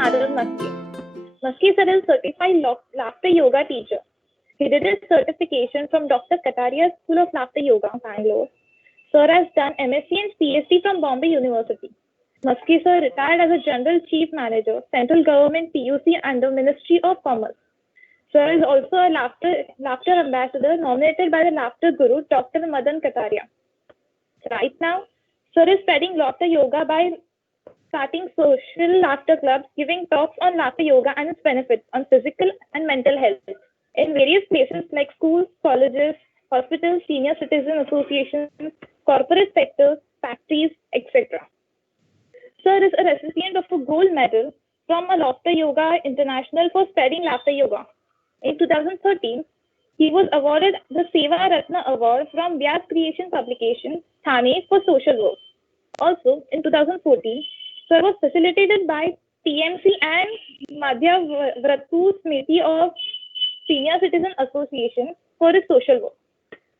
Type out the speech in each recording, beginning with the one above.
Madhav Maski. Maski sir is certified laughter yoga teacher. He did his certification from Dr. Kataria School of Laughter Yoga, Bangalore. Sir has done MSc and PhD from Bombay University. Maski sir retired as a General Chief Manager, Central Government PUC under Ministry of Commerce. Sir is also a laughter ambassador nominated by the Laughter Guru, Dr. Madan Kataria. Right now, Sir is spreading laughter yoga by starting social laughter clubs, giving talks on laughter yoga and its benefits on physical and mental health in various places like schools, colleges, hospitals, senior citizen associations, corporate sectors, factories, etc. Sir is a recipient of a gold medal from a Laughter Yoga International for spreading laughter yoga. In 2013, he was awarded the Seva Ratna Award from Vyas Creation Publication, Thane for social work. Also, in 2014, Sir was facilitated by TMC and Madhya Vratu Smriti of Senior Citizen Association for his social work.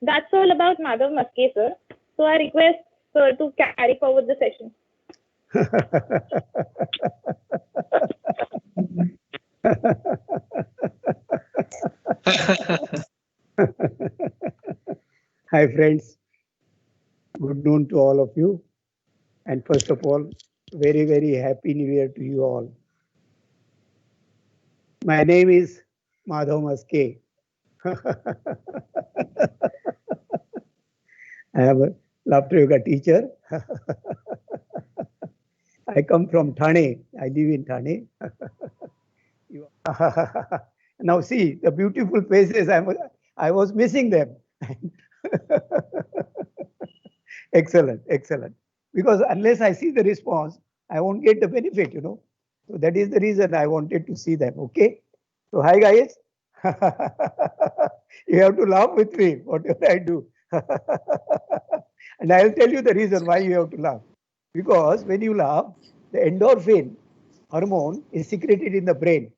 That's all about Madhav Maske, sir. So I request Sir to carry forward the session. Hi friends, good noon to all of you. And first of all, very, very happy New Year to you all. My name is Madhav Maske. I am a laughter yoga teacher. I come from Thane. I live in Thane. Now see the beautiful faces. I was missing them. Excellent, excellent. Because unless I see the response, I won't get the benefit, you know. So that is the reason I wanted to see them. Okay. So hi guys. You have to laugh with me, whatever I do. And I'll tell you the reason why you have to laugh. Because when you laugh, the endorphin hormone is secreted in the brain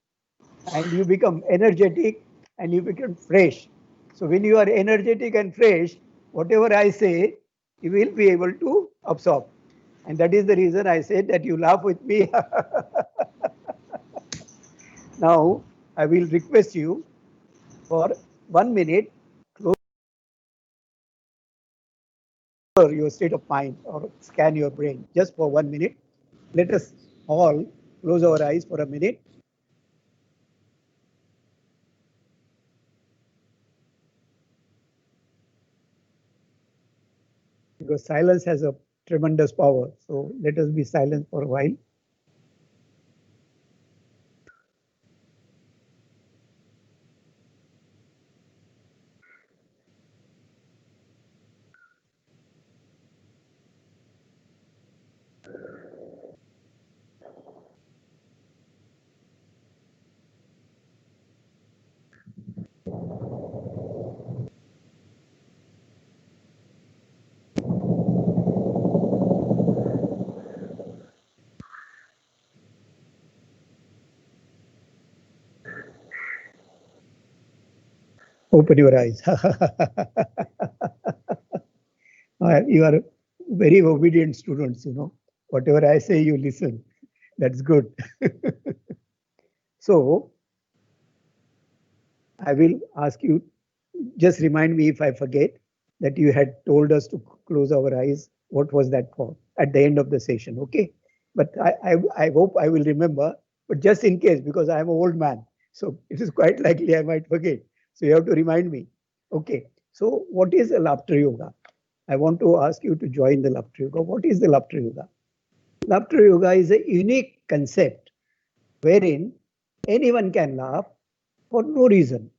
and you become energetic and you become fresh. So when you are energetic and fresh, whatever I say, you will be able to absorb. And that is the reason I said that you laugh with me. Now, I will request you for 1 minute, close your state of mind or scan your brain just for 1 minute. Let us all close our eyes for a minute. Because silence has a tremendous power. So let us be silent for a while. Open your eyes. You are very obedient students, you know. Whatever I say, you listen. That's good. So, I will ask you, just remind me if I forget that you had told us to close our eyes. What was that for? At the end of the session, okay? But I hope I will remember, but just in case, because I am an old man, so it is quite likely I might forget. So you have to remind me. Okay, so what is a laughter yoga? I want to ask you to join the laughter yoga. What is the laughter yoga? Laughter yoga is a unique concept wherein anyone can laugh for no reason.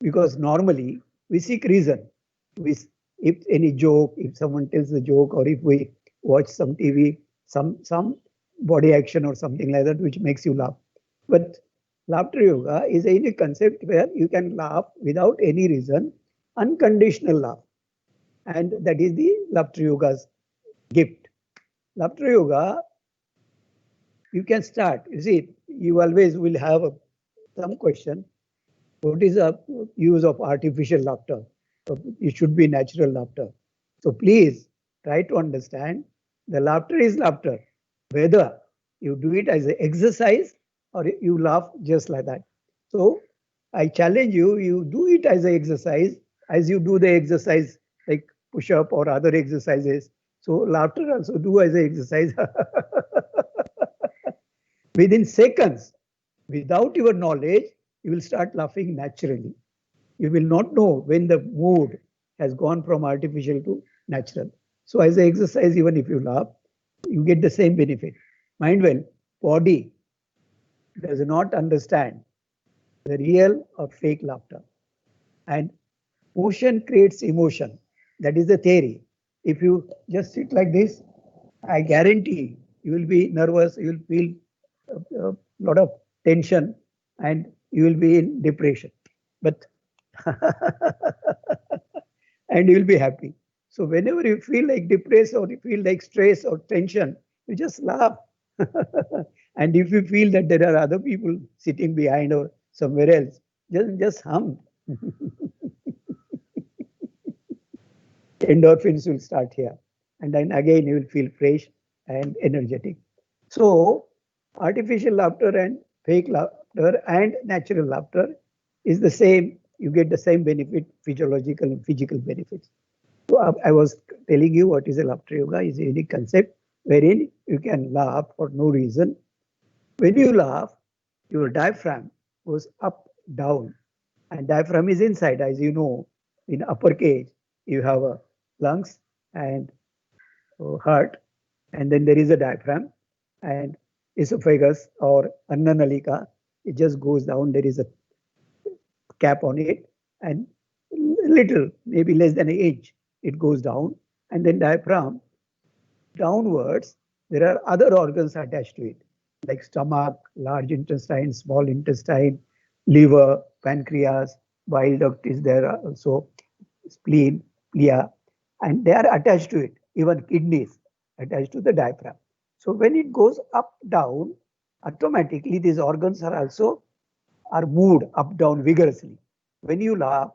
Because normally we seek reason. If any joke, if someone tells a joke, or if we watch some TV, some body action or something like that, which makes you laugh. But laughter yoga is a unique concept where you can laugh without any reason, unconditional laugh. And that is the laughter yoga's gift. Laughter yoga, you can start. You see, you always will have some question. What is the use of artificial laughter? So it should be natural laughter. So please try to understand the laughter is laughter. Whether you do it as an exercise or you laugh just like that. So I challenge you, you do it as an exercise, as you do the exercise like push-up or other exercises. So laughter also do as an exercise. Within seconds, without your knowledge, you will start laughing naturally. You will not know when the mood has gone from artificial to natural. So as an exercise, even if you laugh, you get the same benefit. Mind well, body does not understand the real or fake laughter. And motion creates emotion. That is the theory. If you just sit like this, I guarantee you will be nervous, you will feel a lot of tension, and you will be in depression. But and you will be happy. So whenever you feel like depressed or you feel like stress or tension, you just laugh. And if you feel that there are other people sitting behind or somewhere else, just hum. Endorphins will start here. And then again, you will feel fresh and energetic. So artificial laughter and fake laughter and natural laughter is the same. You get the same benefit, physiological and physical benefits. So I was telling you what is a laughter yoga is a unique concept wherein you can laugh for no reason. When you laugh, your diaphragm goes up, down, and diaphragm is inside, as you know. In upper cage, you have a lungs and heart, and then there is a diaphragm and esophagus or annanalika. It just goes down. There is a cap on it, and little, maybe less than an inch, it goes down, and then diaphragm downwards. There are other organs attached to it, like stomach, large intestine, small intestine, liver, pancreas, bile duct is there also, spleen, plia, and they are attached to it. Even kidneys attached to the diaphragm. So when it goes up, down, automatically these organs are also are moved up, down vigorously. When you laugh,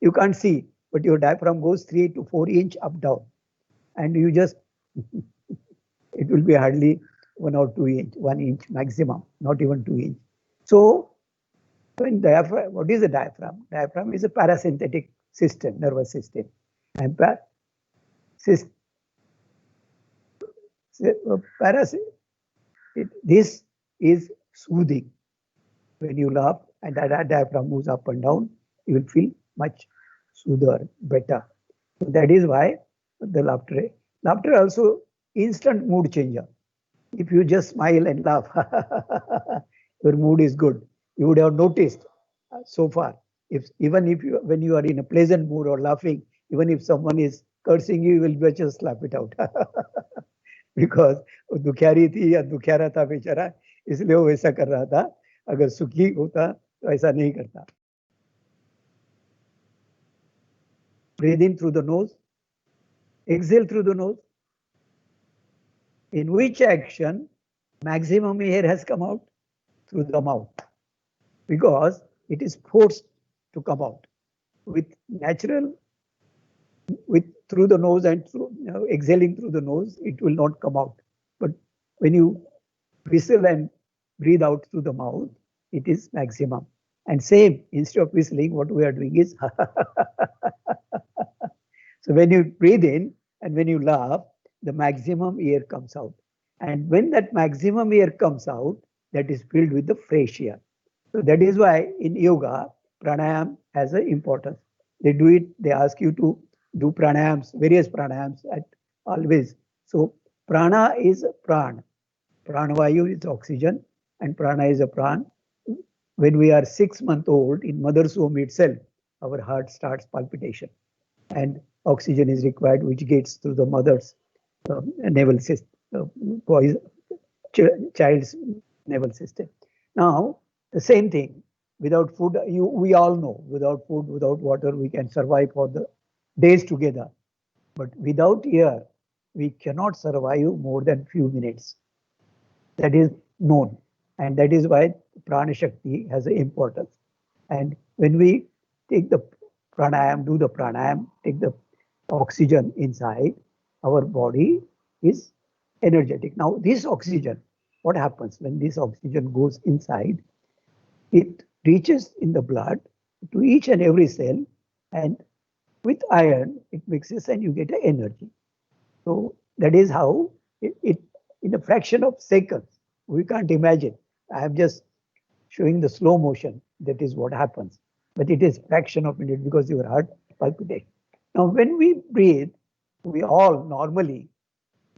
you can't see, but your diaphragm goes 3 to 4 inch up, down, and you just it will be hardly 1 or 2 inch, 1 inch maximum, not even 2 inch. So in diaphragm, what is a diaphragm? Diaphragm is a parasympathetic system, nervous system. And this is soothing. When you laugh and that diaphragm moves up and down, you will feel much soother, better. So that is why the laughter also instant mood changer. If you just smile and laugh, your mood is good. You would have noticed so far. Even if you, when you are in a pleasant mood or laughing, even if someone is cursing you, you will just laugh it out. Because दुखिया रही थी या दुखिया रहा था बेचारा, इसलिए वो वैसा कर रहा था. अगर सुखी होता तो ऐसा नहीं करता. Breathe in through the nose, exhale through the nose. In which action maximum air has come out? Through the mouth, because it is forced to come out. With natural, with through the nose and through, exhaling through the nose, it will not come out. But when you whistle and breathe out through the mouth, it is maximum. And same, instead of whistling, what we are doing is so when you breathe in and when you laugh, the maximum air comes out. And when that maximum air comes out, that is filled with the fresh air. So that is why in yoga, pranayam has an importance. They do it, they ask you to do pranayams, various pranayams at always. So prana is pran. Pranavayu is oxygen and prana is a pran. When we are 6 months old, in mother's womb itself, our heart starts palpitation. And oxygen is required, which gets through the mother's naval system, child's naval system. Now, the same thing, without food, we all know, without food, without water, we can survive for the days together. But without air, we cannot survive more than few minutes. That is known. And that is why Prana Shakti has an importance. And when we take the pranayam, do the pranayam, take the oxygen inside, our body is energetic. Now, this oxygen, what happens when this oxygen goes inside? It reaches in the blood to each and every cell, and with iron, it mixes and you get an energy. So that is how it in a fraction of seconds, we can't imagine. I am just showing the slow motion. That is what happens. But it is fraction of minute because your heart palpitates. Now, when we breathe, we all normally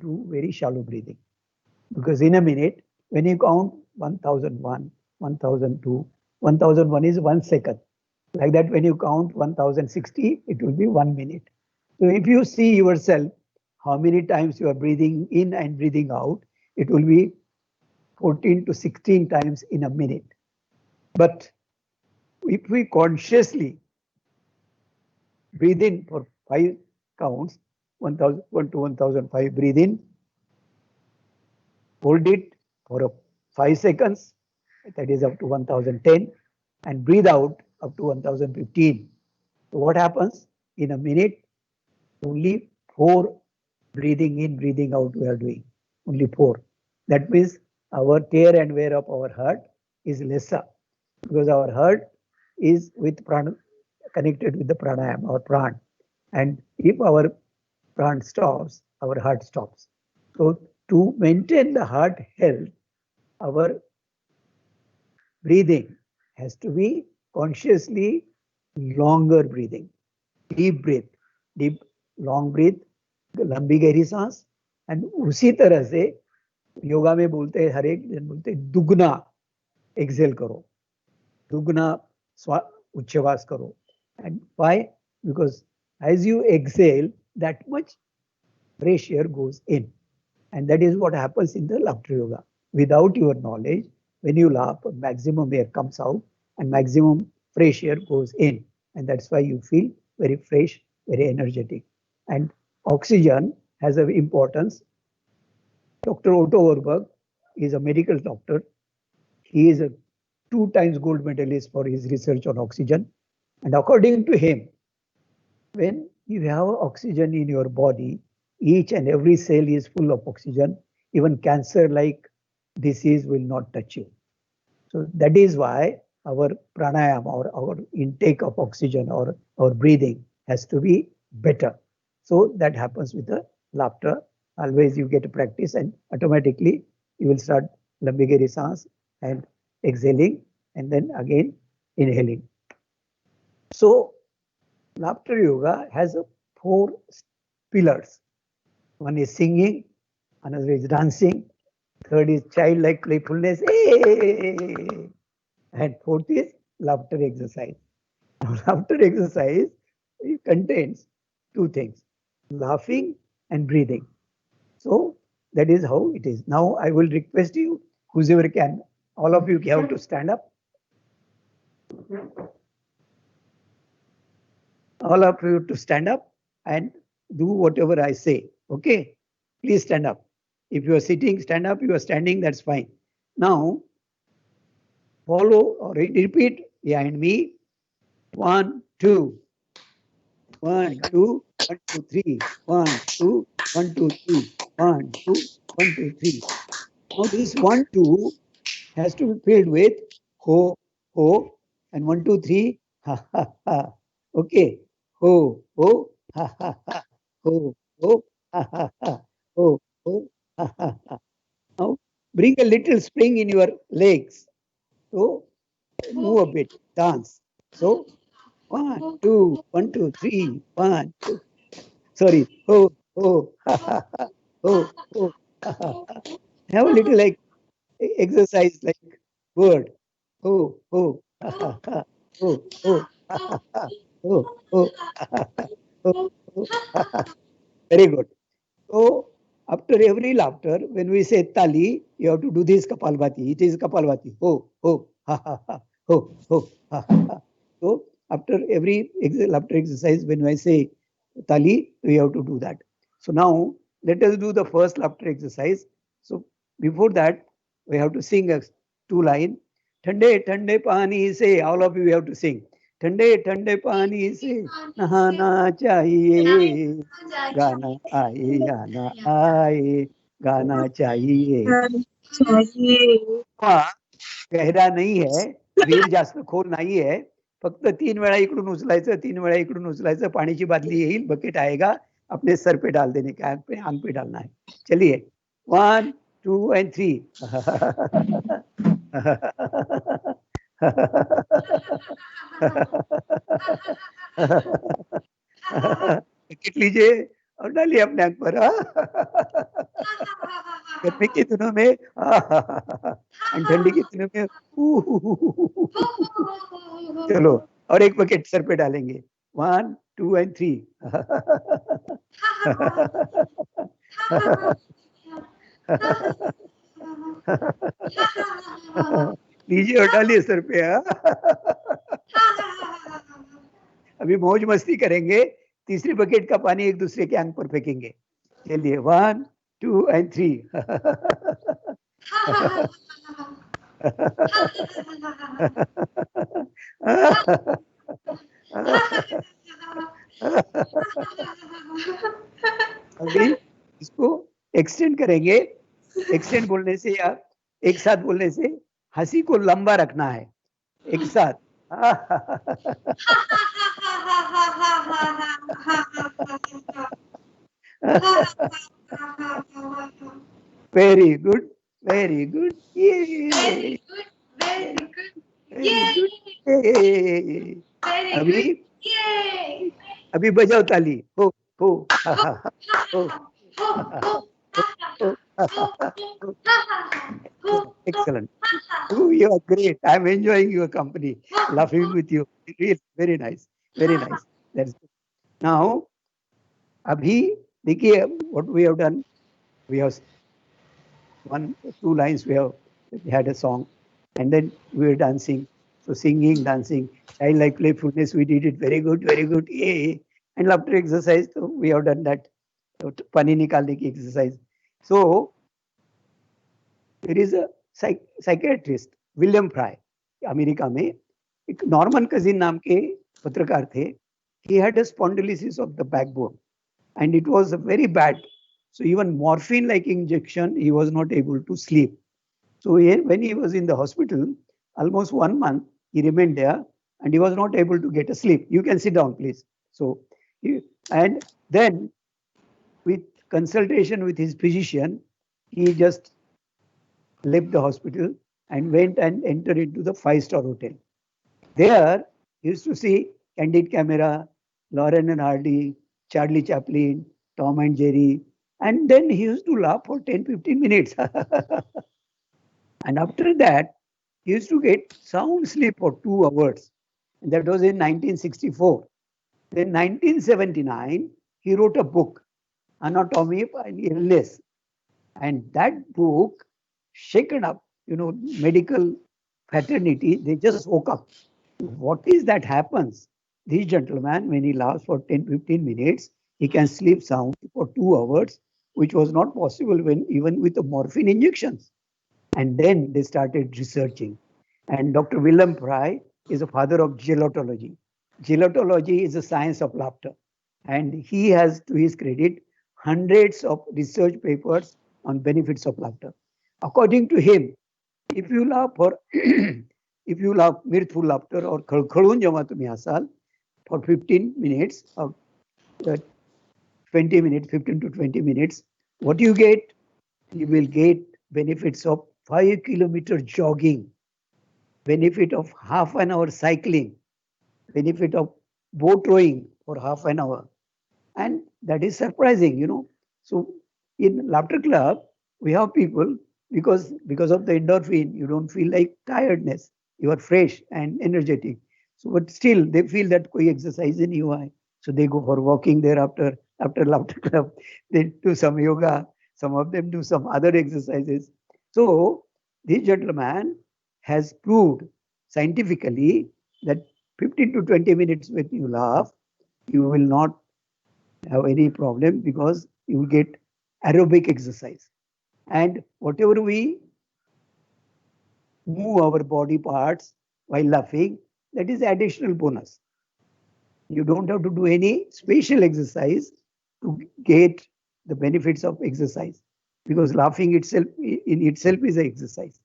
do very shallow breathing. Because in a minute, when you count 1001, 1002, 1001 is 1 second. Like that, when you count 1060, it will be 1 minute. So if you see yourself, how many times you are breathing in and breathing out, it will be 14 to 16 times in a minute. But if we consciously breathe in for 5 counts, 1001 to 1005, breathe in, hold it for 5 seconds, that is up to 1010, and breathe out up to 1015. So what happens? In a minute, only 4 breathing in, breathing out we are doing. Only 4. That means our tear and wear of our heart is lesser because our heart is with prana, connected with the pranayam or pran. And if our pran stops, our heart stops. So to maintain the heart health, our breathing has to be consciously longer breathing, deep breath, deep long breath, लंबी गहरी सांस. And उसी तरह से योगा में बोलते हैं, हर एक जन बोलते हैं दुगना एक्सेल करो, दुगना उच्छ्वास करो. And why? Because as you exhale that much fresh air goes in. And that is what happens in the laughter yoga. Without your knowledge, when you laugh, maximum air comes out and maximum fresh air goes in. And that's why you feel very fresh, very energetic. And oxygen has an importance. Dr. Otto Warburg is a medical doctor. He is a 2 times gold medalist for his research on oxygen. And according to him, when you have oxygen in your body, each and every cell is full of oxygen. Even cancer-like disease will not touch you. So that is why our pranayama or our intake of oxygen or our breathing has to be better. So that happens with the laughter. Always you get a practice and automatically you will start lambi gehri saans and exhaling and then again inhaling. So laughter yoga has 4 pillars. One is singing, another is dancing, third is childlike playfulness, and fourth is laughter exercise. Now, laughter exercise contains 2 things, laughing and breathing. So that is how it is. Now I will request you, whoever can, all of you have to stand up. All of you to stand up and do whatever I say. Okay, please stand up. If you are sitting, stand up. You are standing, that's fine. Now, follow or repeat behind me. 1, 2. 1, 2, 1, 2, 3. 1, 2, 1, 2, 3. 1, 2, 1, 2, 3. Now this 1, 2 has to be filled with ho, ho, and 1, 2, 3. Ha, ha, ha. Okay. Ho, ho, ha, ha, ha. Ho, ho, ha, ha, ha. Ho, ho, ha, ha, ha. Now, bring a little spring in your legs. So, move a bit, dance. So, 1, 2, 1, 2, 3, 1, 2. Sorry. Ho, ho, ha, ha, ha. Ho, ho, ha, ha, ha. Have a little like exercise like word. Ho, ho, ha, ha, ha. Ho, ho, ha, ha, ha. Ho, ho, ha, ha, ha. Ho, ho, ha, ha. Very good. So after every laughter, when we say tali, you have to do this kapalbhati. It is kapalbhati. Ho, ho, ha, ha, ha. Ho, ho, ha, ha, ha. So after every laughter exercise, when I say tali, we have to do that. So now let us do the first laughter exercise. So before that, we have to sing a 2 line. Thande thande pani se, all of you have to sing. ठंडे ठंडे पानी से नहाना चाहिए, गाना आए या ना आए, गाना चाहिए. चाहिए. गहरा नाही आहे, विहीर जास्त खोल नाही आहे. फक्त 3 वेळा इकडून उचलायचं, 3 वेळा इकडून उचलायचं, पाण्याची बादली येईल, बकेट आएगा, अपने सर पे डाल देने का, आंग पे डालना है. चलिए 1 2 and 3. बकेट लीजिए और डालिए अपने आंग पर. गर्मी के दिनों में और ठंडी के दिनों में चलो और एक बकेट सर पे डालेंगे. 1 2 and 3. लीजिए और डालिए सर पे. अभी मौज मस्ती करेंगे. तीसरी बकेट का पानी एक दूसरे के आंग पर फेंकेंगे. चलिए 1 2 and 3. अभी इसको एक्सटेंड करेंगे. एक्सटेंड बोलने से या एक साथ बोलने से हंसी को लंबा रखना है. एक साथ. Very good, very good. Very good. Yay. Very अभी good. Yay. अभी बजाओ ताली. हो हो. Excellent. Oh, you are great. I'm enjoying your company, laughing with you. Really, very nice. Very nice. That's good. Now, abhi, देखिए, what we have done, we have 2 lines, we had a song, and then we were dancing. So singing, dancing, childlike playfulness, we did it very good, yay. And laughter exercise, so we have done that. पानी निकालने की exercise. So, there is a psychiatrist, William Fry, America में एक Norman cousin नाम के पत्रकार थे. He had a spondylosis of the backbone and it was very bad. So even morphine like injection, he was not able to sleep. So when he was in the hospital, almost 1 month, he remained there and he was not able to get a sleep. You can sit down, please. So, and then with consultation with his physician, he just left the hospital and went and entered into the 5-star hotel. There, he used to see Candid Camera, Lauren and Hardy, Charlie Chaplin, Tom and Jerry, and then he used to laugh for 10-15 minutes. And after that, he used to get sound sleep for 2 hours. And that was in 1964. Then 1979, he wrote a book, Anatomy of an Illness. And that book shaken up, medical fraternity, they just woke up. What is that happens? This gentleman, when he laughs for 10-15 minutes, he can sleep sound for 2 hours, which was not possible even with the morphine injections. And then they started researching. And Dr. William Fry is the father of gelotology. Gelotology is the science of laughter. And he has, to his credit, hundreds of research papers on benefits of laughter. According to him, if you laugh mirthful laughter or खळखळून जेव्हा तुम्ही हसाल for 15 minutes or 20 minutes, 15 to 20 minutes, what you get? You will get benefits of 5 kilometer jogging, benefit of half an hour cycling, benefit of boat rowing for half an hour. And that is surprising, So in Laughter Club, we have people, because of the endorphin, you don't feel like tiredness. You are fresh and energetic. So, but still, they feel that koi exercise in UI. So they go for walking thereafter, after Laughter Club. They do some yoga. Some of them do some other exercises. So this gentleman has proved scientifically that 15 to 20 minutes when you laugh, you will not have any problem because you will get aerobic exercise. And whatever we move our body parts while laughing, that is additional bonus. You don't have to do any special exercise to get the benefits of exercise. because laughing itself in itself is an exercise.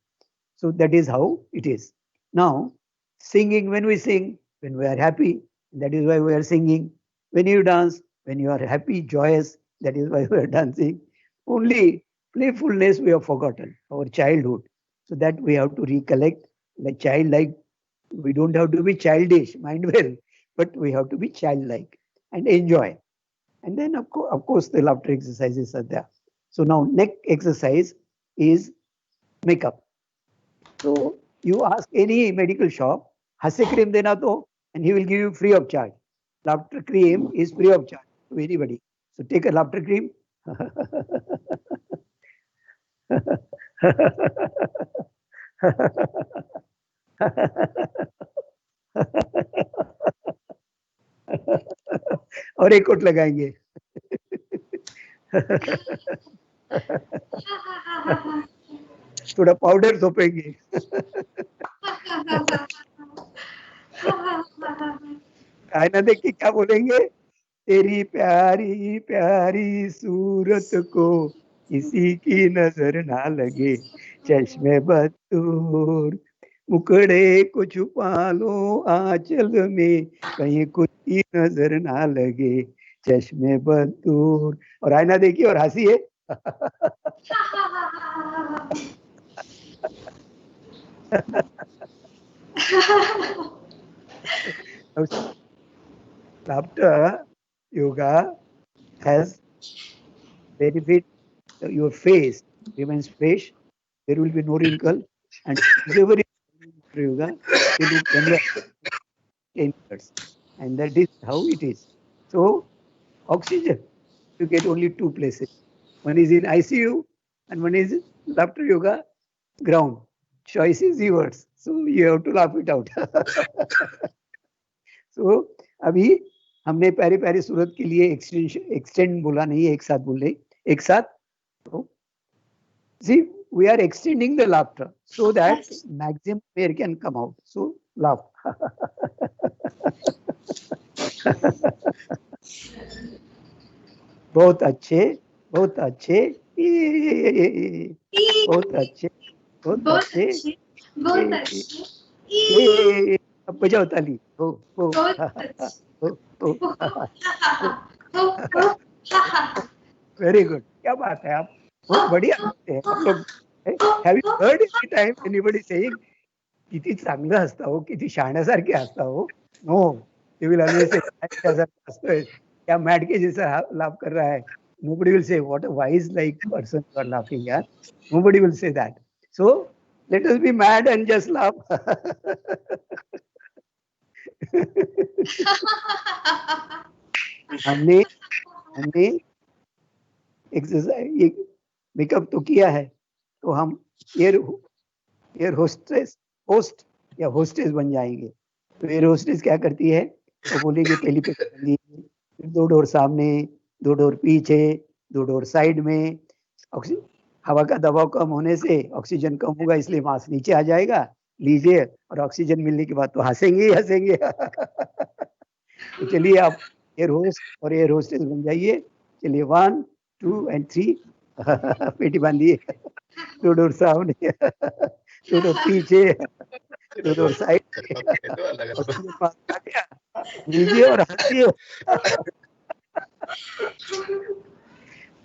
So that is how it is. Now, singing, when we sing, when we are happy, that is why we are singing. When you dance, when you are happy, joyous, that is why we are dancing. Only playfulness we have forgotten, our childhood. So that we have to recollect, like childlike. We don't have to be childish, mind well, but we have to be childlike and enjoy. And then, of course, the laughter exercises are there. So now, next exercise is makeup. So you ask any medical shop, Hase cream dena to, and he will give you free of charge. Laughter cream is free of charge to anybody. So take a laughter cream. और एक coat लगाएंगे. थोड़ा powder थोपेंगे. आईना देख के क्या बोलेंगे? तेरी प्यारी प्यारी सूरत को किसी की नजर ना लगे, चश्मे बदूर मुखड़े को छुपा लो आंचल में, कहीं कुछ की नजर ना लगे, चश्मे बदूर. और आईना देखिए और हंसिए. Laughter yoga has benefit. Your face remains fresh. There will be no wrinkle, and whoever is doing yoga, they look younger 10 years, and that is how it is. So oxygen, you get only two places. One is in ICU, and one is laughter yoga ground. Choice is yours. So you have to laugh it out. So अभी हमने प्यारी प्यारी सूरत के लिए extend बोला नहीं, एक साथ बोल रहे, एक साथ. तो see, we are extending the laughter so that maximum air can come out. So laugh. बहुत अच्छे, बहुत अच्छे, बहुत अच्छे, बहुत अच्छे, बहुत अच्छे. अब बजाओ ताली. हो हो. Very good. क्या बात है, आप बहुत बढ़िया हंसते हैं आप लोग. Have you heard any time anybody saying किती चांगलं हसता हो, किती शहाण्यासारखे हसता हो? No, they will always say त्यासारखं हसतोय, क्या मॅड के जैसा लाफ कर रहा है. Nobody will say what a wise like person you are laughing at. Nobody will say that. So let us be mad and just laugh. हमने exercise makeup तो किया है, तो हम एयर होस्ट या होस्टेस बन जाएंगे. तो एयर होस्टेस क्या करती है, तो बोलेगी पहली पे दो डोर सामने, दो डोर पीछे, दो डोर साइड में. हवा का दबाव कम होने से ऑक्सीजन कम होगा, इसलिए मास्क नीचे आ जाएगा. लीजिए, और ऑक्सीजन मिलने के बाद तो हंसेंगे ही हंसेंगे. तो चलिए आप एयर होस्ट और एयर होस्टेस बन जाइए. चलिए 1 2 and 3. पेटी बांधिए. दो डोर सामने, दो डोर पीछे, दो डोर साइड. लीजिए और हंसिए.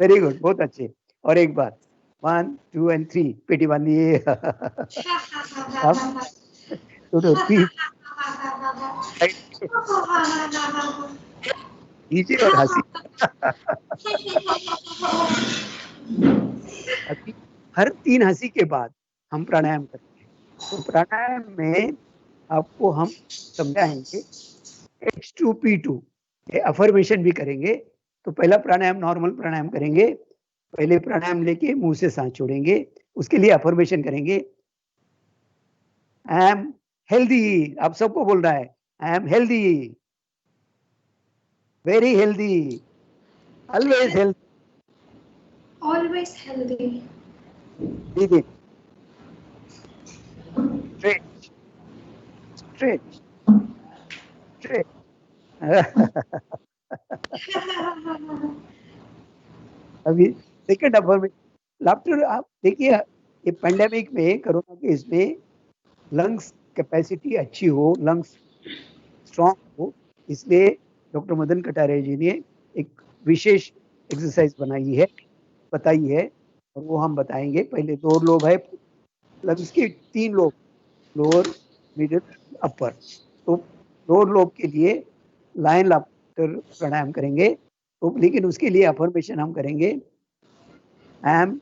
वेरी गुड, बहुत अच्छे. और एक बार 1 2 and 3. पेटी बांधिए. दो डोर पीछे, लीजिए और हंसिए. हर 3 हंसी के बाद हम प्राणायाम करते हैं. तो प्राणायाम में आपको हम समझाएंगे H2P2, ये अफर्मेशन भी करेंगे. तो पहला प्राणायाम नॉर्मल प्राणायाम करेंगे. पहले प्राणायाम लेके मुंह से सांस छोड़ेंगे, उसके लिए अफर्मेशन करेंगे. I am healthy. आप सबको बोलना है, I am healthy, very healthy, always healthy. Always healthy. Breathe in. Stretch. Stretch. Stretch. अभी सेकंड अफर्मेशन लाफ्टर, आप देखिए ये पेंडेमिक में, कोरोना के इसमें लंग्स कैपेसिटी अच्छी हो, लंग्स स्ट्रांग हो, इसलिए डॉक्टर मदन कटारिया जी ने एक विशेष एक्सरसाइज बताई है, और वो हम बताएंगे। पहले 2 लोब है लंग्स के, 3 लोब, लोअर, मिडिल, अपर। तो लोअर लोब के लिए लायन लाफ्टर प्राणायाम करेंगे। तो लेकिन उसके लिए अफर्मेशन हम करेंगे, आई एम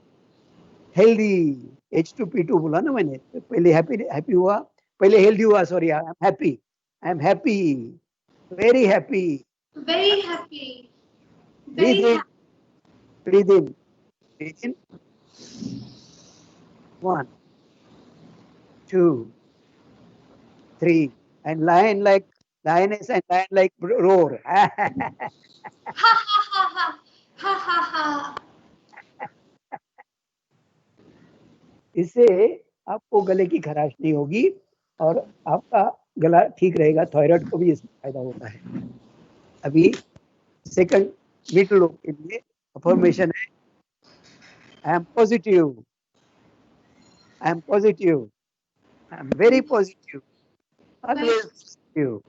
हेल्दी। H2P2 बोला ना मैंने, तो पहले हैप्पी हुआ, पहले हेल्दी हुआ, sorry, I am happy, very happy. Very happy. Breathe Very in, happy. Breathe in, breathe in, 1 2 3, and lioness and lion like roar. Ha ha ha ha. Ha ha ha. इससे आपको गले की खराश नहीं होगी और आपका गला ठीक रहेगा। थायराइड को भी इसमें फायदा होता है। अभी सेकंड मिडिल लोब के लिए अफर्मेशन है, I am positive, I am positive, I am very positive, always positive.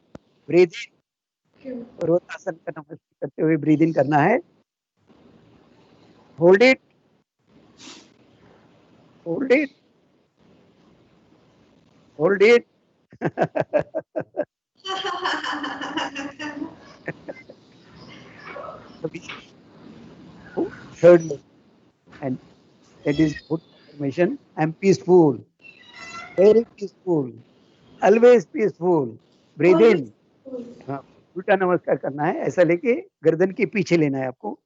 Breathe in, रोतासन का नमस्कार करते हुए ब्रीथ इन करना है। Hold it, hold it, hold it. Third lobe, and that is good information. I'm peaceful, very peaceful, always peaceful. Breathe in. हाँ, उल्टा नमस्कार करना है, ऐसा लेके गर्दन के पीछे लेना है आपको,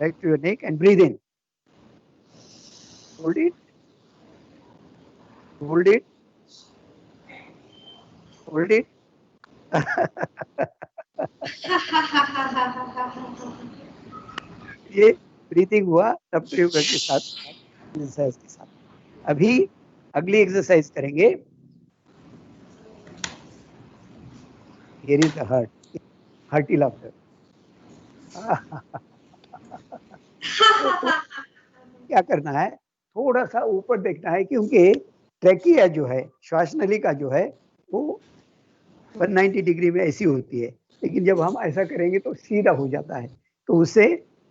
back to your neck and breathe in. Hold it, hold it, hold it. ये ब्रीथिंग हुआ तब योगा के साथ, एक्सरसाइज के साथ। अभी अगली एक्सरसाइज करेंगे। Here is the heart, hearty laughter. क्या करना है, थोड़ा सा ऊपर देखना है, क्योंकि ट्रैकिया जो है, श्वास नली का जो है, वो 190 डिग्री में ऐसी होती है, लेकिन जब हम ऐसा करेंगे तो सीधा हो जाता है, तो उससे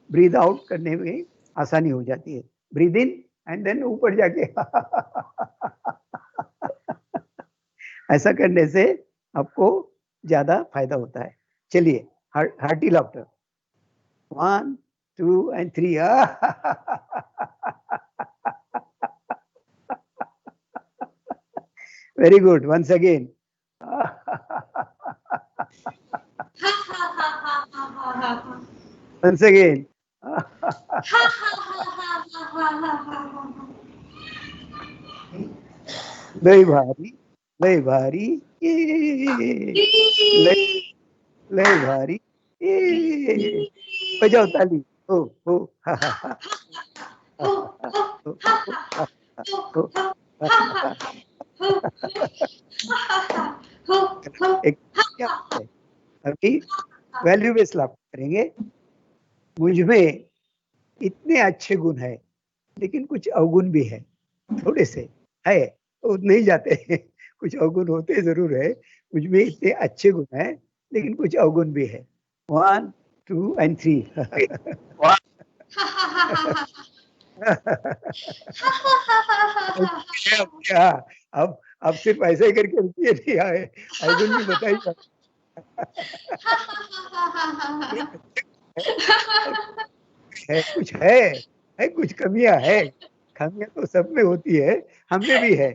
ब्रीद आउट करने में आसानी हो जाती है। ब्रीद इन एंड देन ऊपर जाके ऐसा करने से आपको ज्यादा फायदा होता है। चलिए, hearty laughter, 1 2 and 3. Very good. Once again. Once again. लय भारी, लय भारी, लय भारी, बजाओ ताली, हो हो, हा हा हा, एक क्या है, अभी वैल्यू बेस्ड लाभ करेंगे। मुझ में इतने अच्छे गुण है, लेकिन कुछ अवगुण भी है, थोड़े से है, तो नहीं जाते हैं, कुछ अवगुण होते जरूर है। मुझ में इतने अच्छे गुण है, लेकिन कुछ अवगुण भी है। 1 2 and 3. अब सिर्फ ऐसे ही करके रुकिए नहीं, आए अवगुण भी बताइए। है कुछ है कुछ कमियां है, खामियां तो सब में होती है, हमें भी है।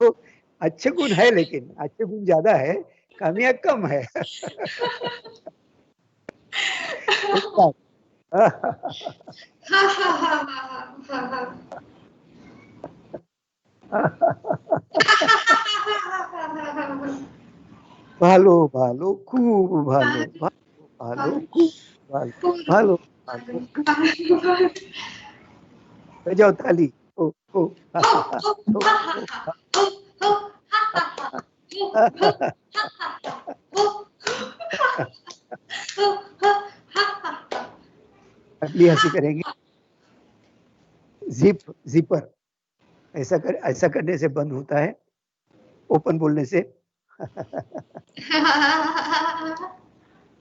तो अच्छे गुण है, लेकिन अच्छे गुण ज्यादा है, खामियां कम है। भालो भालो खूब भालो, भालो भालो खूब भालो, भालो भालो खूब। बजाओ ताली, ओ ओ, अगली हंसी करेंगे। जिपर, ऐसा करने से बंद होता है, ओपन बोलने से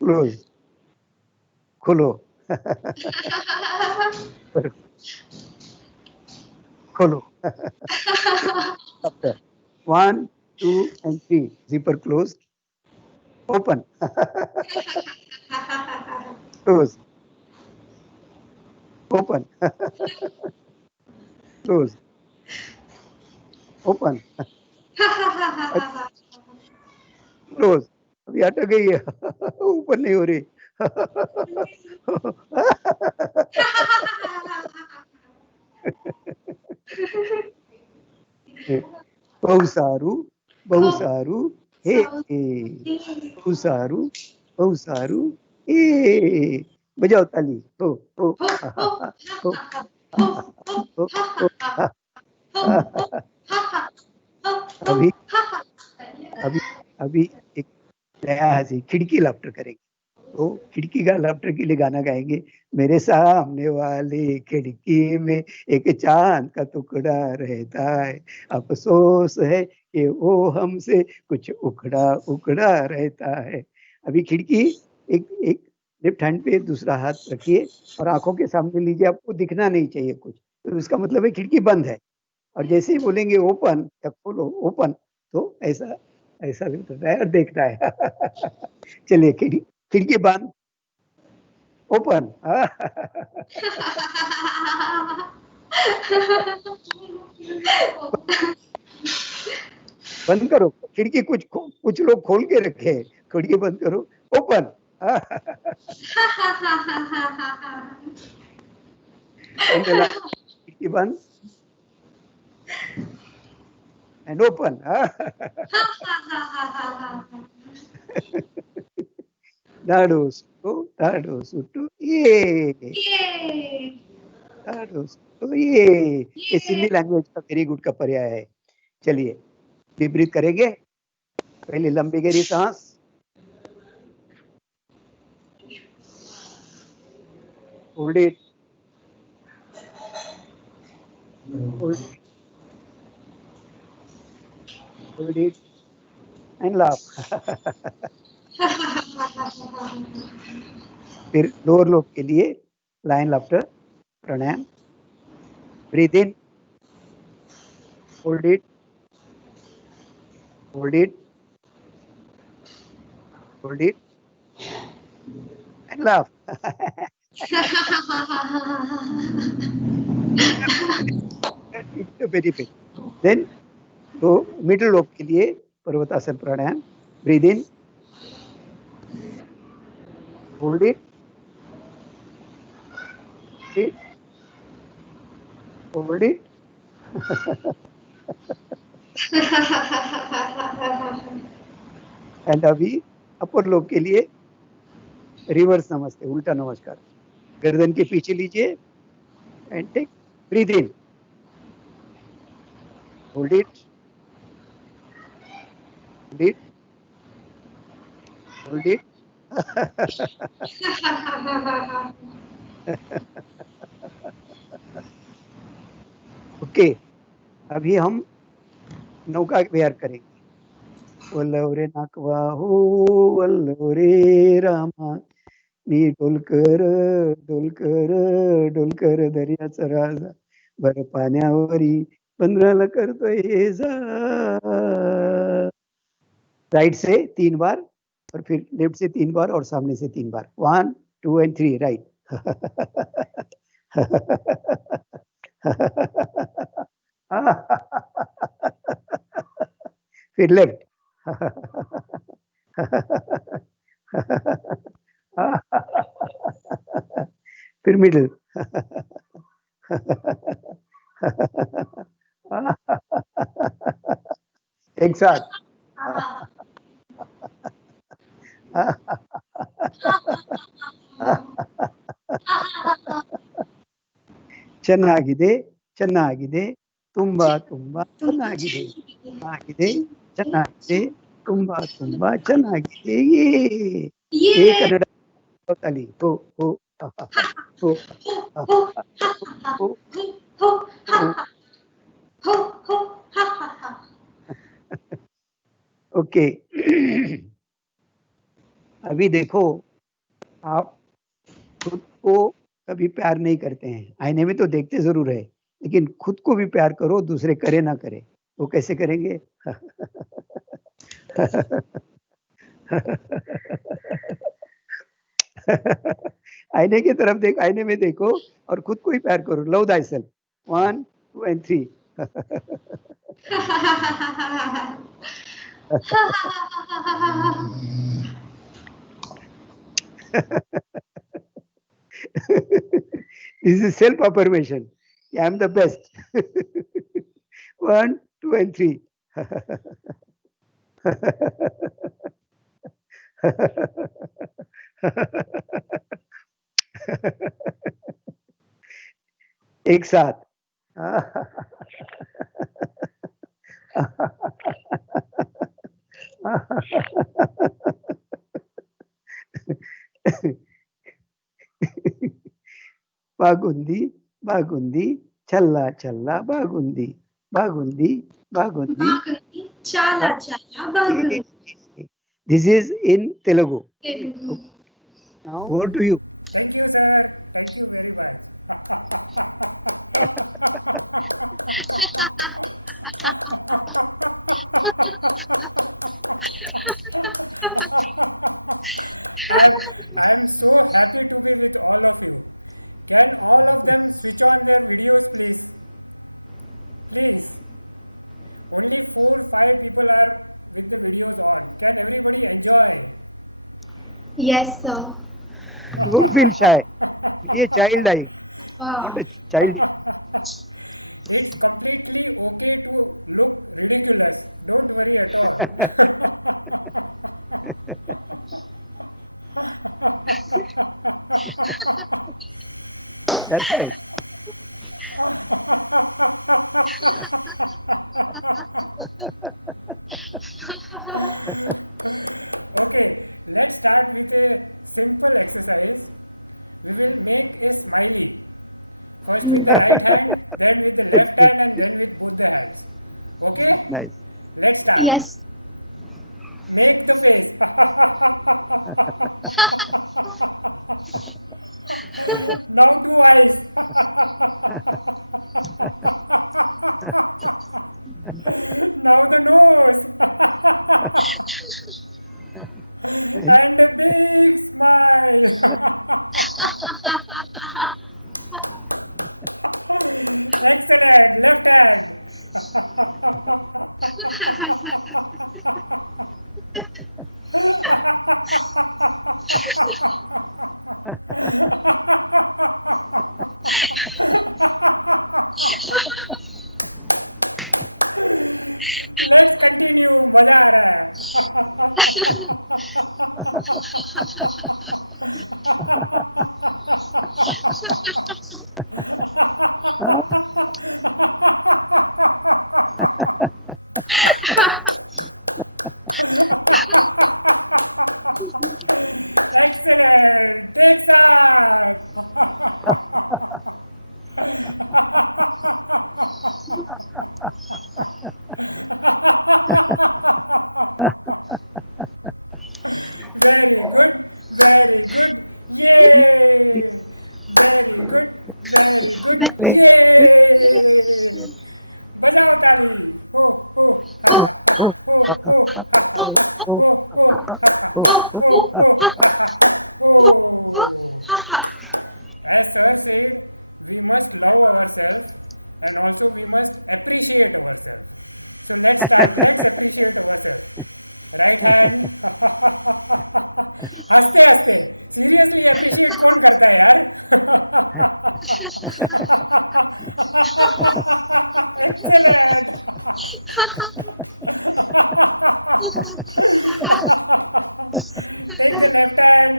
क्लोज, खोलो खोलो 1 2 and 3 zipper closed, open close, open close, open close. अभी अटक गई है ऊपर नहीं हो रही बहु सारू हे बहु सारू हे, बजाओ ताली, हो हो हो अभी अभी अभी एक नया हंसी खिड़की लाफ्टर करेंगे। तो खिड़की का लाफ्टर के लिए गाना गाएंगे। मेरे सामने वाली खिड़की में एक चांद का टुकड़ा रहता है, अफसोस है कि वो हमसे कुछ उखड़ा रहता है। अभी खिड़की एक एक लेफ्ट हैंड पे दूसरा हाथ रखिए और आंखों के सामने लीजिए, आपको दिखना नहीं चाहिए कुछ, तो इसका मतलब है खिड़की बंद है। और जैसे ही बोलेंगे ओपन या खोलो ओपन, तो ऐसा ऐसा भी तो है, देखना है चलिए खिड़की बंद, ओपन बंद करो खिड़की, कुछ लोग खोल के रखे, खिड़की बंद करो, ओपन खिड़की बंद and open दाड़ो सुटो ये दाड़ो सुटो ये सिंधी लैंग्वेज का वेरी गुड का पर्याय है। चलिए डीप ब्रीथ करेंगे। पहले लंबी गहरी सांस, hold it, hold it and laugh फिर लोअर लोब के लिए लाइन लाफ्टर प्राणायाम। Breathe in, hold it, hold it, hold it and laugh it's a very big. Then तो मिडिल लोब के लिए पर्वतासन प्राणायाम। Breathe in, hold it, hold it and अभी अपर लोब के लिए रिवर्स नमस्ते, उल्टा नमस्कार। गर्दन के पीछे लीजिए and take breath in, hold it, hold it okay अभी हम नौका विहार करेंगे। वल्लवरे नाकवा हो वल्लवरे रामा, मी डोलकर दर्याचा राजा, भर पाण्यावरी पंधराला करतोय जा। राइट से 3 बार और फिर लेफ्ट से 3 बार और सामने से 3 बार। 1 2 and 3 राइट फिर लेफ्ट फिर मिडिल एक साथ ಚೆನ್ನಾಗಿದೆ ಚೆನ್ನಾಗಿದೆ ತುಂಬಾ ತುಂಬಾ ಚೆನ್ನಾಗಿದೆ ಚೆನ್ನಾಗಿದೆ ಚೆನ್ನಾಗಿದೆ ತುಂಬಾ ತುಂಬಾ ಚೆನ್ನಾಗಿದೆ ಏ ಕನ್ನಡ ತಾಲಿ ಹೋ ಹೋ ಹೋ ಹೋ ho, ha, ha. Ho, ho, ha, ha, ha. Okay अभी देखो, आप खुद को कभी प्यार नहीं करते हैं, आईने में तो देखते जरूर है, लेकिन खुद को भी प्यार करो, दूसरे करे ना करे, वो कैसे करेंगे? आईने की तरफ देख, आईने में देखो और खुद को ही प्यार करो. Love thyself. 1, 2 and 3. This is self affirmation. I am the best. 1, 2 and 3. एक साथ. బాగుంది బాగుంది చల్లా చల్లా బాగుంది బాగుంది బాగుంది. Bagundi, chala, chala, bagundi. This is in Telugu. Telugu. Now over to you. Thank you, sir. Thank you very much. I am so happy to be with all of you. Can all of them switch on their videos, please? Please. Only 4-5 people are with the videos on. Can everybody enjoy? Yes, sir. Don't feel shy. Be a child eye, Wow. not a child. It's completely okay to look ridiculous. Don't worry at all. That's right. Okay, let's start with a simple exercise. We will make a smiley. First with the right hand, then with the left hand, and then with both the hands. Okay? Nice. Let's start. Yes. Make the face. Now 2 eyes. Now the nose. And a big smile. Excellent. Left hand. Let's continue. मजा आ रहा है. Excellent. Take some. Very good, very good. Yay! Very good, very good. Yay! बजाओ ताली. हो हो हा हा हो हो हा हा हो हो हा हा हो हो हा हा हो. As sir said, we must love ourselves and also we must appreciate ourselves. So let's start. Let's appreciate ourselves. Right hand. हंसते हंसते. Seriously appreciate कौन करता है यार? Excellent. Take the left hand.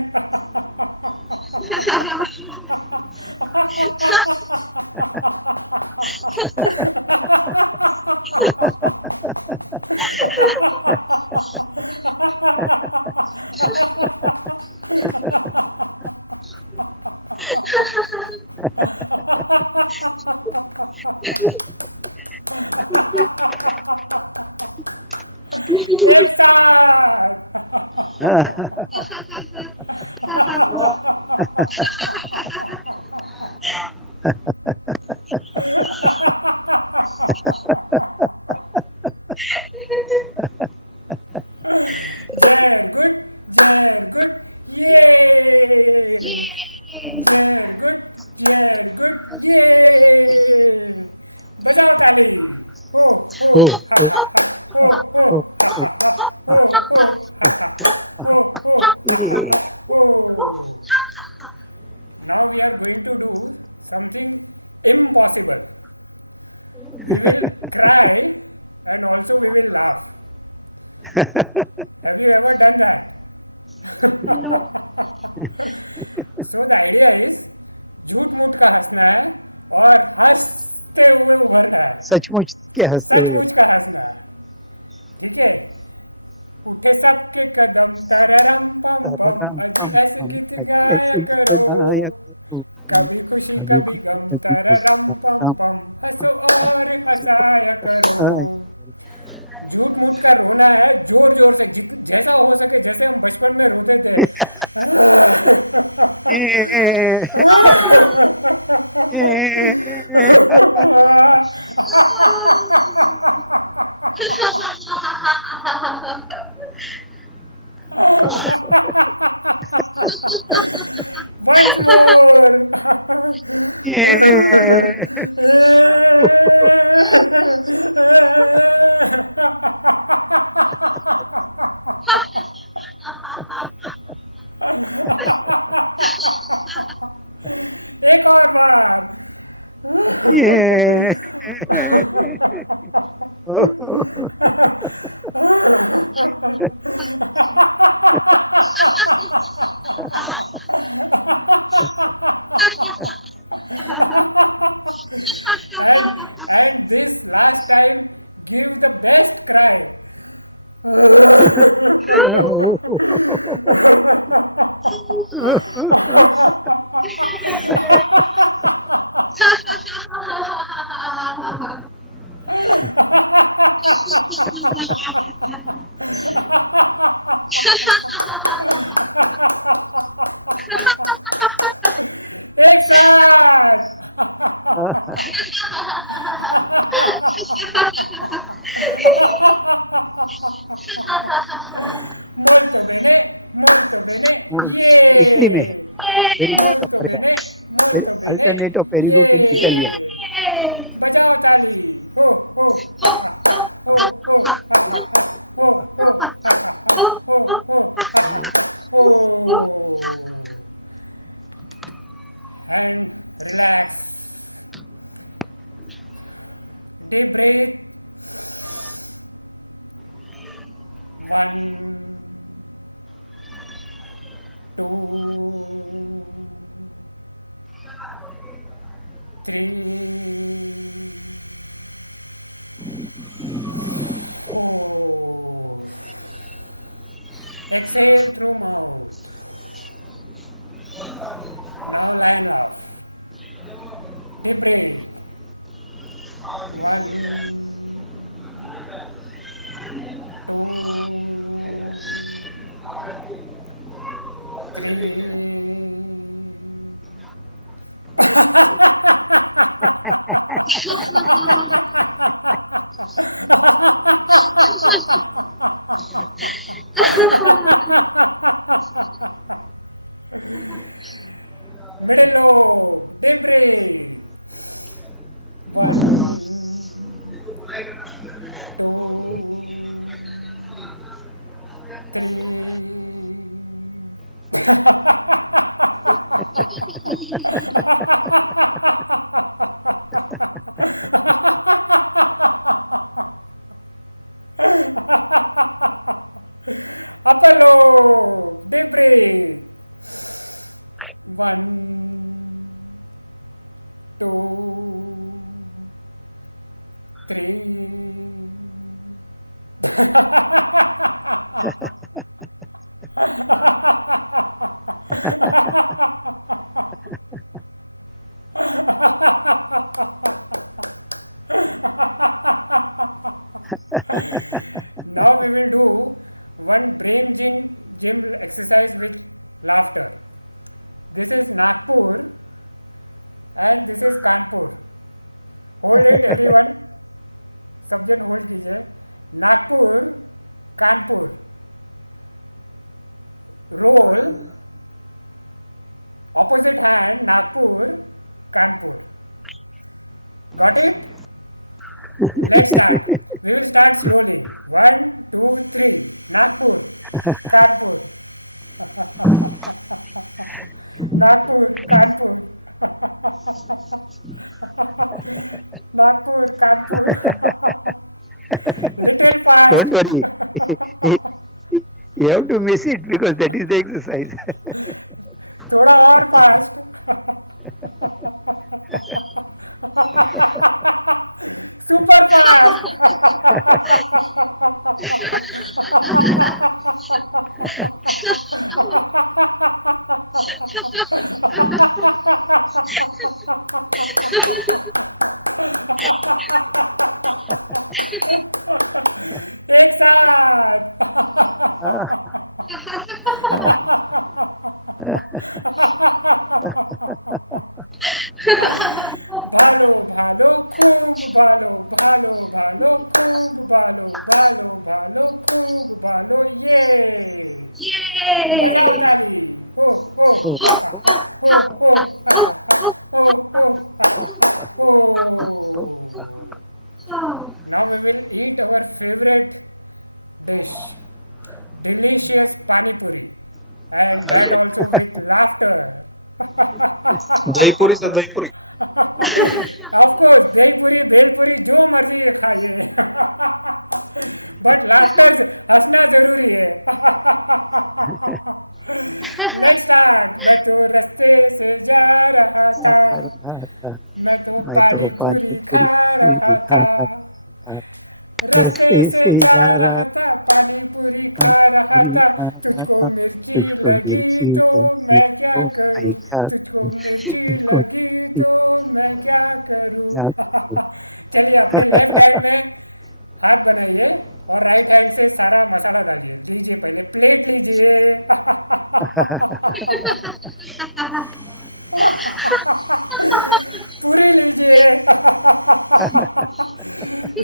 एक साथ Very good, very good, yay! Very good, very good, yay! बजाओ ताली. हो हो हा हा हा. हो हो हा हा ha. हो हो ha ha ha. हो हो ha ha ha. हो. Now we are going to do something impossible. We will cry and also we will laugh. Have you ever done that? So the idea is झूठ मूठ का हंसना है और हंसते हुए उभरना है. सचमुच के हंसते हुए. सचमुच का हंसना है. ठीक है. उठे सबके कदम तररम पम पम अजी ऐसे गीत गाया करो. कभी खुशी कभी गम तररम पम पम हंसो और हंसाया करो. झूठ मूठ का रोना है जोर जोर से जैसा हो सके, जैसे हम बचपन में रोते थे. Once more. एक और बार. and this last time give the best cry. एक साथ. Molto bene, molto bene, yay! Molto bene, molto bene, yay! बजाओ ताली. हो हो हा हा हा. हो हो हा हा हा. हो हो हा हा हा. हो हो हा हा हा. हो. And relax. Deep breath. 1, 2, 3, 4. Exhale through mouth. Now line off. Deep breath. 1, 2, 3. Middle lobe, deep breath. 1, 2, 3. Upper lobe, deep breath. 1, 2, 3. Now we will do one brain gym exercise with laughter. This is Nagpur and this is Kanpur. Hold it everyone. सब जन hold कीजिए. Nagpur, Kanpur. Roll. Opposite hand, Nagpur, Kanpur. Got it? Let's start. We will start slowly. 1, 2, 3. Nagpur, Kanpur. Nagpur, Kanpur. Nagpur, Kanpur. Little fast. Don't worry. You have to miss it because that is the exercise. थोड़ा और fast. Super fast. एक साथ. भालो भालो खूब भालो भालो भालो खूब भालो भालो भालो खूब भालो ये. बजाओ ताली. हो हो हो हो हो हो. Now we will eat our favorite dish, delicious pani puri, and that also with laughter. Dahi puri से दहीपुरी. Of course, दही पूरी, भेल पूरी, जो मर्जी खाइए. बट लाफ्टर, हंसना जरूरी है. Let's start. मैं तो रास्ते से जा रहा था, मैं तो पानी पूरी खा रहा था. रास्ते से जा रहा था, पानी पूरी खा रहा था. तुझको मिर्ची लगी तो मैं क्या करूं, तुझको मिर्ची लगी तो मैं क्या करूं. चलिए अपने लेफ्ट हैंड में हाथ बनाइए और राइट हैंड से सारा मसाला डालिए. लीजिए, पहले प्लेट लीजिए. पूरी लीजिए.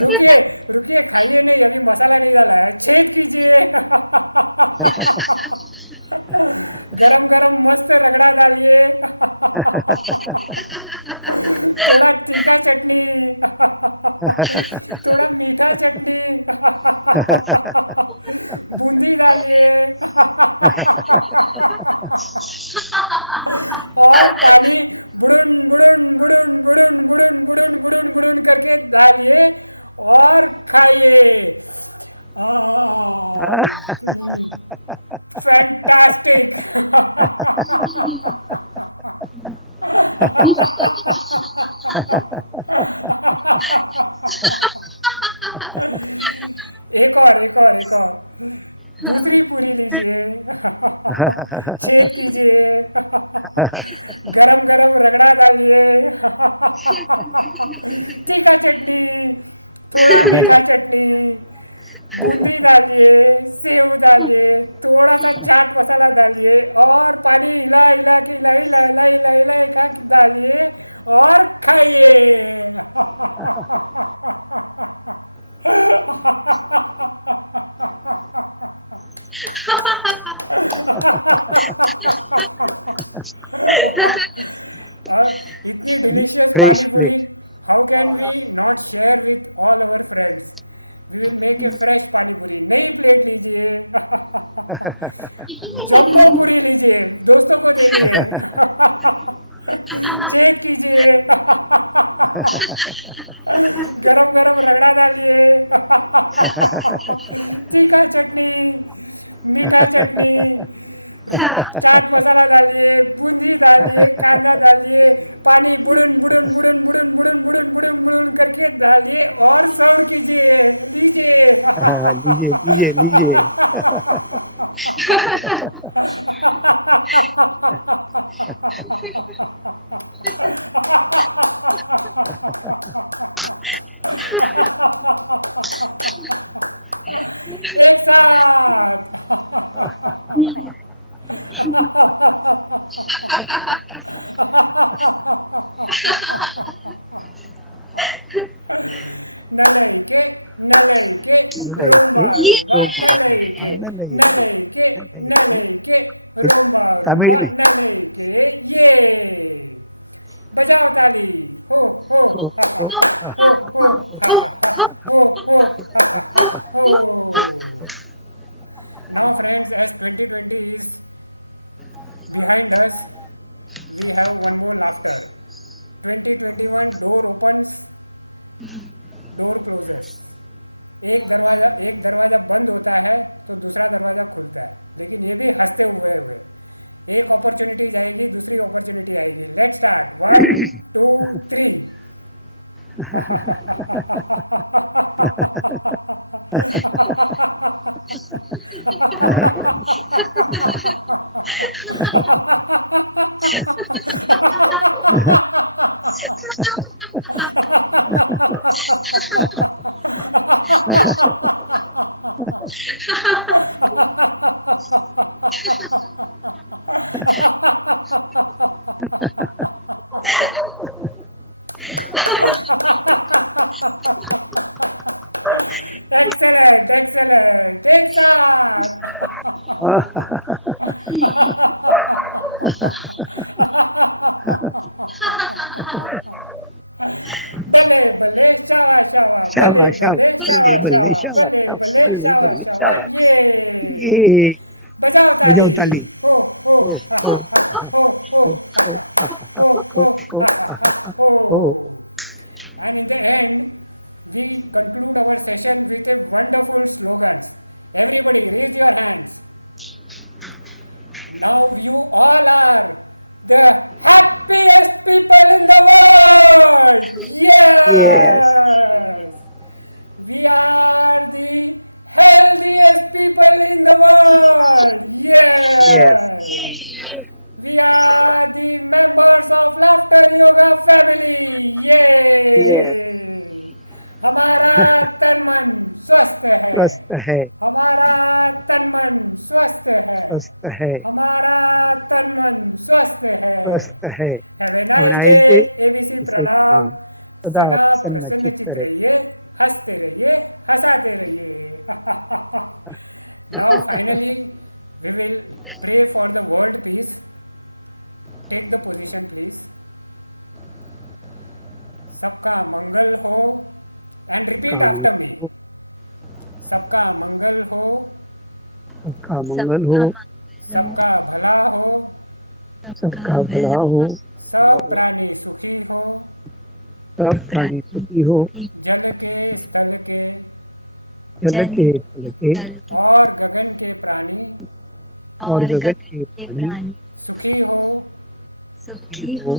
रुकिए रुकिए, खाइए नहीं, अभी मसाला नहीं डाला है. छेद कीजिए. गरम गरम मस्त रगड़ा डालिए. थोड़ा तीखा चटनी, थोड़ा मीठा चटनी, बूंदी डालिए और पानी बुड़ुन बुड़ुन बुड़ुन बुड़ुन बुड़ुन बुड़ुन बुड़ुन बुड़ुन करके डालिए और खाइए. फैंटास्टिक. एक और. दूसरी पूरी लीजिए. छेद कीजिए. गरम गरम रगड़ा डालिए. तीखा चटनी, थोड़ा मीठा चटनी, बूंदी डालिए, सेव डालिए, थोड़ा सा चाट मसाला डालिए और पानी हिला हिला के हिला डालिए और खाइए. इतनी delicious pani puri, how can we not share with all our friends. We will make a fresh pani puri. नई प्लेट लीजिए. जम्बो पूरी लीजिए, दोस्तों को दीजिए. छेद कीजिए. गरम गरम रगड़ा डालिए. तीखा चटनी, मीठा चटनी, चाट मसाला डालिए, बूंदी डालिए, कांदा डालिए, पानी बुड़ुन बुड़ुन बुड़ुन बुड़ुन बुड़ुन बुड़ुन बुड़ुन बुड़ुन करके डालिए और सर्व कीजिए. लीजिए. लीजिए. एक साथ नलैके नलैके रोम्बा रोम्बा नलैके नलैके नलैके रोम्बा रोम्बा नलैके ये बजाओ ताली हो हो हा हा हो हो हा हा हो हो हा हा हो. Now friends, as 2020 is behind us, we have one more laughter. 2021 door opens, door closes. एक दरवाजा बंद होता है तो दूसरा दरवाजा खुलता है, लेकिन ये भी हंसते हुए हुए. एक अपॉर्चुनिटी जाएगी, दूसरी अपॉर्चुनिटी आएगी. Let's start. 1 2 3. Excellent, excellent. Take that. Bale bale shawa shawa, bale bale shawa shawa, bale bale shawa shawa. Yay! बजाओ ताली. हो हो हा हा हो हो हा हा हो हो ha ha ho. And in the end, we conclude our session with a wonderful slogans. Everybody raise your hands. Now you all are the happiest people in the world. Yes. We are the healthiest people in the world. Yes. We are the members of Laughter Yoga family. Yay! हमारा तन मन स्वस्थ है. स्वस्थ है. हमारा तन मन स्वस्थ है. स्वस्थ है. हमारा तन मन स्वस्थ है. स्वस्थ है. Have a nice day. ABC प्रणाम. सदा प्रसन्नचित रहिए, हंसते रहिए, हंसाते रहिए. Now finally we will pray for the world peace. Take the position please. सबका मंगल हो. And repeat after me. सबका मंगल हो. सबका मंगल हो. सबका भला हो. सबका भला हो. सब प्राणी सुखी हो. सब प्राणी सुखी हो. जल के स्थल के जल के थल के और गगन के प्राणी और गगन के प्राणी सुखी हो. सुखी हो.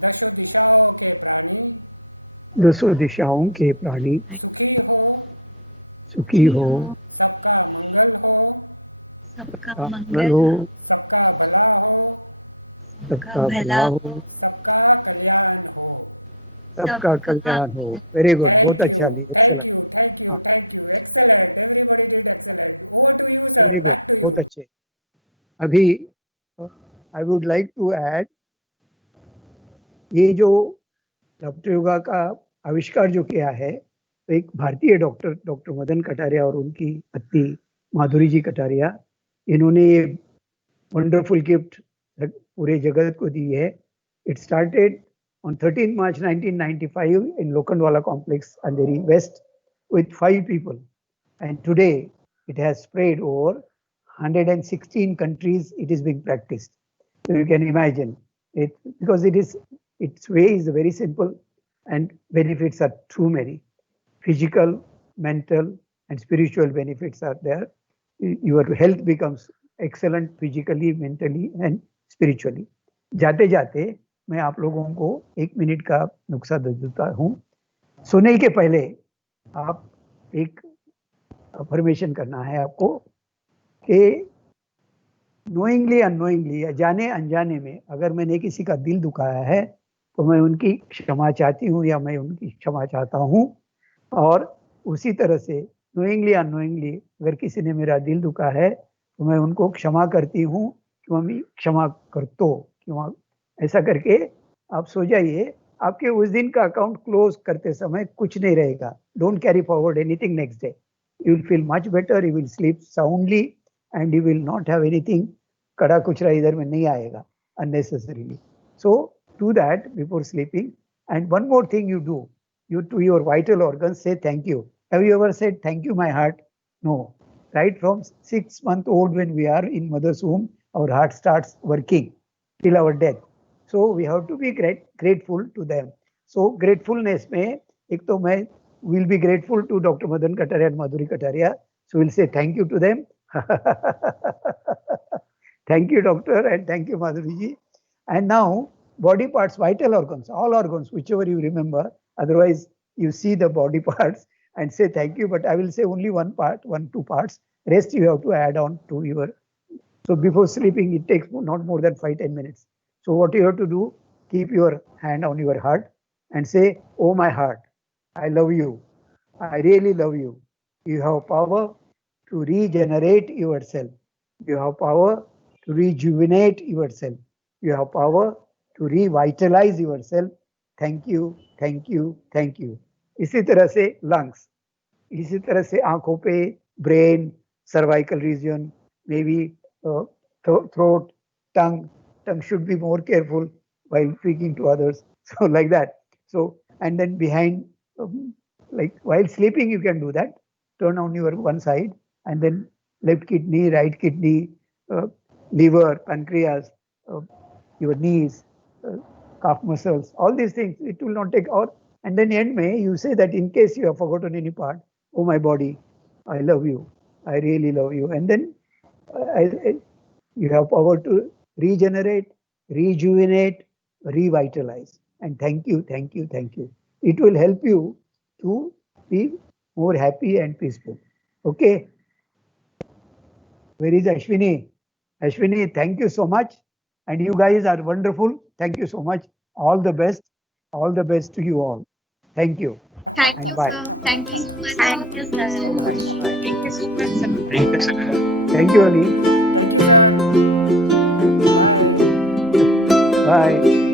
दशो दिशाओं के प्राणी दसों दिशाओं के प्राणी सुखी हो. सुखी हो. सबका मंगल हो. सबका मंगल हो. सबका भला हो. सबका भला हो. सबका कल्याण हो. सबका कल्याण हो. Very good. बहुत अच्छा. Thank you thank you thank you. Excellent. Everybody did excellent. Over to you sir. Back to you. अभी I would like to add, ये जो डॉक्टर योगा का आविष्कार जो किया है, तो एक भारतीय डॉक्टर मदन कटारिया और उनकी पत्नी माधुरी जी कटारिया, इन्होंने ये वंडरफुल गिफ्ट पूरे जगत को दी है. It started on 13 March 1995 in Lokhandwala complex, Andheri West, with 5 people, and today it has spread over 116 countries. It is being practiced. So you can imagine it, because its way is very simple and benefits are too many. Physical, mental and spiritual benefits are there. Your health becomes excellent physically, mentally and spiritually. जाते जाते मैं आप लोगों को 1 minute का नुस्खा दे देता हूँ. सोने के पहले आप एक अफर्मेशन करना है आपको कि नोइंगली अननोइंगली या जाने अनजाने में अगर मैंने किसी का दिल दुखाया है तो मैं उनकी क्षमा चाहती हूँ या मैं उनकी क्षमा चाहता हूँ. और उसी तरह से नोइंगली अनोइंगली अगर किसी ने मेरा दिल दुखा है तो मैं उनको क्षमा करती हूँ, क्षमा करतो, क्षमा, ऐसा करके आप सो जाइए। आपके उस दिन का अकाउंट क्लोज करते समय कुछ नहीं रहेगा। Don't carry forward anything next day. You will feel much better, you will sleep soundly and you will not have anything कड़ा कुचरा इधर में नहीं आएगा unnecessarily. So do that before sleeping. And one more thing you do, you to your vital organs say thank you. Have you ever said thank you my heart? No. Right from 6 months old when we are in mother's womb, our heart starts working till our death. So we have to be grateful to them. So gratefulness में एक तो मैं will be grateful to Dr. Madan Kataria and Madhuri Kataria. So we'll say thank you to them. Thank you, doctor, and thank you, Madhuri ji. And now, body parts, vital organs, all organs, whichever you remember. Otherwise, you see the body parts and say thank you, but I will say only one part, 2 parts. Rest you have to add on to your. So before sleeping, it takes not more than 5-10 minutes. So what you have to do, keep your hand on your heart and say, oh my heart, I love you. I really love you. You have power to regenerate yourself. You have power to rejuvenate yourself. You have power to revitalize yourself. Thank you, thank you, thank you. इसी तरह से lungs, इसी तरह से आंखों पे brain, cervical region, maybe throat, tongue. Tongue should be more careful while speaking to others. So like that. So and then behind, like while sleeping, you can do that. Turn on your one side and then left kidney, right kidney, liver, pancreas, your knees, calf muscles, all these things. It will not take out. And then end may you say that in case you have forgotten any part, oh my body, I love you. I really love you. And then you have power to regenerate, rejuvenate, revitalize. And thank you, thank you, thank you. It will help you to be more happy and peaceful. Okay. Where is Ashwini? Ashwini, thank you so much. And you guys are wonderful. Thank you so much. All the best. All the best to you all. Thank you. Thank you, Bye. sir. Thank you so much. Thank you, sir. Thank you so much, sir. Thank you, sir. Thank you, Ali. Thank you, sir. Bye. Bye.